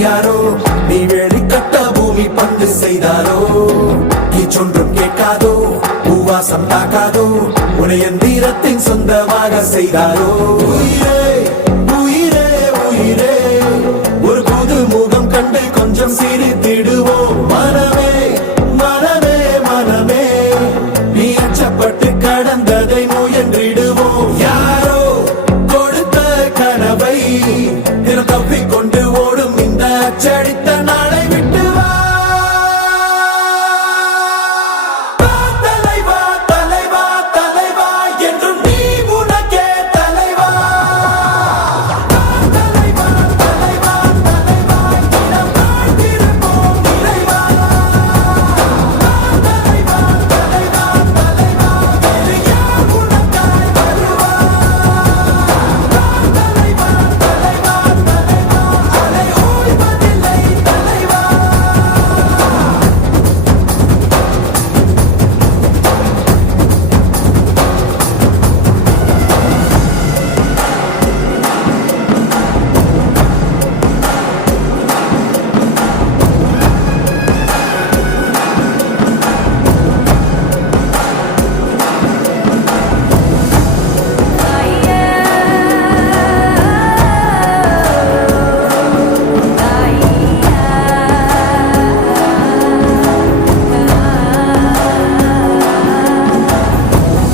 யாரோ நீ வேடி கட்ட பூமி பந்து செய்தாரோ சொன்றும் கேட்காதோ பூவாசம் தாக்காதோ உன்னை எந்திரத்தின் சொந்தமாக செய்தாரோ உயிரே உயிரே உயிரே ஒரு புது முகம் கண்டு கொஞ்சம் சிரித்திடுவோம் மனமே மனமே மனமே நீ அச்சப்பட்டு கடந்ததை முயன்றிடுவோம் யாரோ கொடுத்த கனவை தினம் தப்பிக்கொண்டு ஓடும் இந்த அச்சடித்த நாளை விட்டு வா தலைவா தலைவா தலைவா என்றும் நீ உனக்கே தலைவா தலைவா தலைவா தலைவா தினம் வாழ்ந்திருப்போம் இறைவா தலைவா தலைவா தலைவா வேறு யார் உனக்காய் வருவா தலைவா தலைவா தலைவா அலை ஓய்வதில்லை தலைவா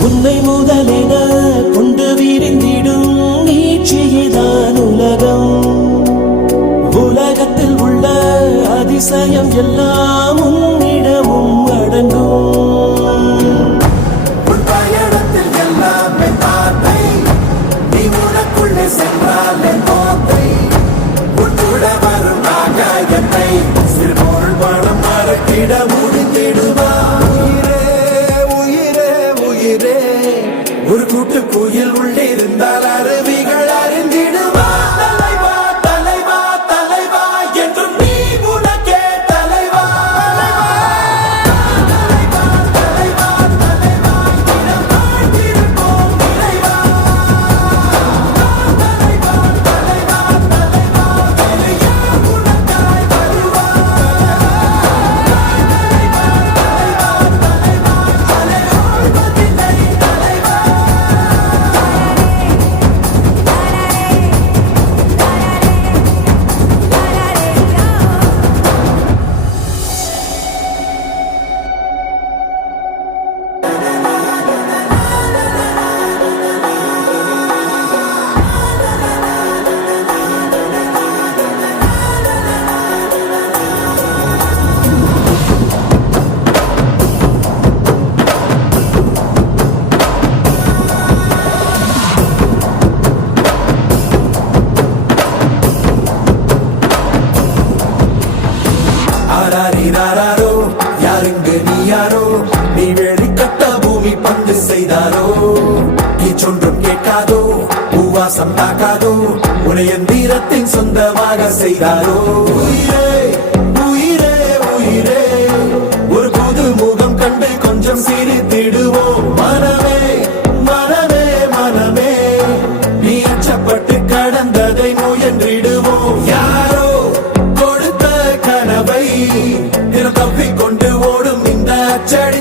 உன்னை முதலென கொண்டு விரிந்திடும் நீட்சியேதான் உலகம் உலகத்தில் உள்ள அதிசயம் எல்லாம் உன்னிடமும் அடங்கும் உன் பயணத்தில் எல்லாமே பார்த்தை நீ உனக்குள்ளே சென்றாலே போத்தை உன் கூட வரும் ஆகாயத்தை சிறு பொருள் பணம் மறக்கிட முடிந்திடுவா உயிரே உயிரே உயிரே ஒரு கூட்டு குயில் உள்ளிருந்தால் அருவிகள் அறிந்திடுவா தலைவா தலைவா தலைவா என்றும் நீ உனக்கே தலைவா தலைவா தலைவா தலைவா தினம் வாழ்ந்திருப்போம் இறைவா தலைவா தலைவா தலைவா வேறு யார் உனக்காய் வருவா தலைவா தலைவா தலைவா அலை ஓய்வதில்லை தலைவா ஆராரிராரோ யாருங்க நீ யாரோ நீ வேடி கட்ட பூமி பந்து செய்தாரோ நீ சொன்றும் கேட்காதோ பூவாசம் தாக்காதோ உன்னை எந்திரத்தின் சொந்தமாக செய்தாரோ உயிரே உயிரே உயிரே ஒரு புது முகம் கண்டு கொஞ்சம் சிரித்திடுவோம் மனமே மனமே மனமே நீ அச்சப்பட்டு கடந்ததை முயன்றிடுவோம் யாரோ கொடுத்த கனவை தினம் தப்பிக்கொண்டு ஓடும் இந்த அச்சடி